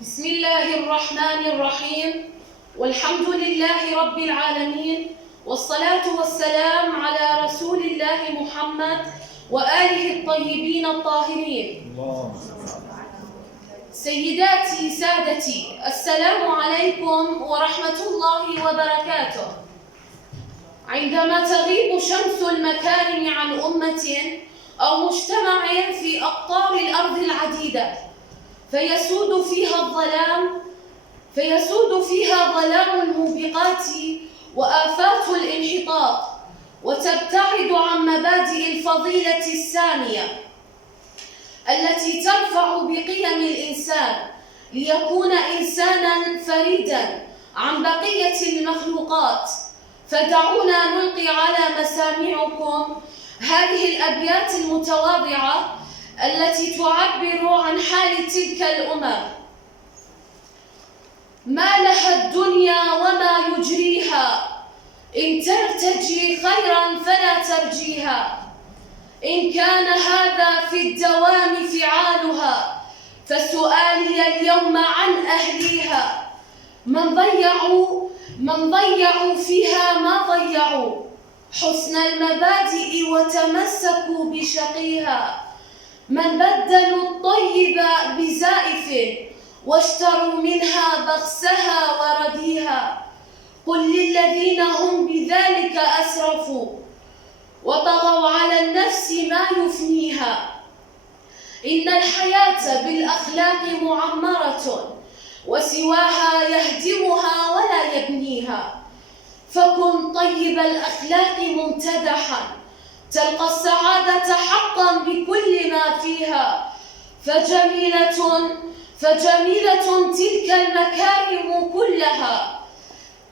بسم الله الرحمن الرحيم، والحمد لله رب العالمين، والصلاة والسلام على رسول الله محمد وآله الطيبين الطاهرين. سيداتي سادتي، السلام عليكم ورحمة الله وبركاته. عندما تغيب شمس المكارم عن أمة أو مجتمع في أقطار الأرض العديدة فيسود فيها ظلام الموبقات وآفات الانحطاط، وتبتعد عن مبادئ الفضيلة السامية التي ترفع بقيم الإنسان ليكون إنسانا فريدا عن بقية المخلوقات. فدعونا نلقي على مسامعكم هذه الأبيات المتواضعة التي تعبر عن حال تلك الأمم. ما لها الدنيا وما يجريها، إن ترتجي خيرا فلا ترجيها. إن كان هذا في الدوام فعالها، فسؤالي اليوم عن أهليها. من ضيعوا فيها ما ضيعوا حسن المبادئ وتمسكوا بشقيها. من بدلوا الطيب بزائف واشتروا منها بخسها ورديها. قل للذين هم بذلك أسرفوا وطغوا على النفس ما يفنيها. إن الحياة بالأخلاق معمرة، وسواها يهدمها ولا يبنيها. فكن طيب الأخلاق ممتدحا، تلقى السعادة حقا بكل ما فيها. فجميلة تلك المكارم كلها،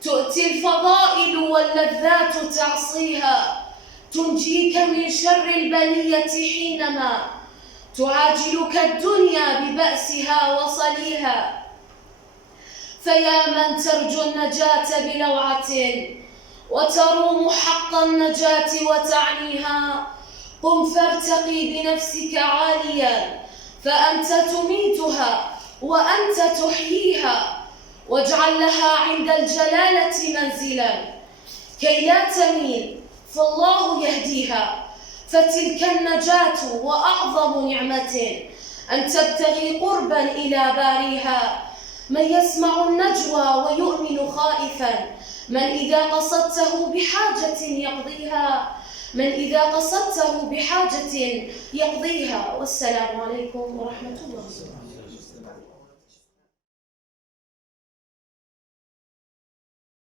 تؤتي الفضائل واللذات تعصيها. تنجيك من شر البلية حينما تعاجلك الدنيا ببأسها وصليها. فيا من ترجو النجاة بلوعة وتروم حق النجاة وتعنيها، قم فارتقي بنفسك عاليا، فأنت تميتها وأنت تحييها. واجعل لها عند الجلالة منزلا كي لا تميل، فالله يهديها. فتلك النجاة وأعظم نعمة أن تبتغي قربا إلى باريها. من يسمع النجوى ويؤمن خائفا، من إذا قصدته بحاجة يقضيها. والسلام عليكم ورحمة الله.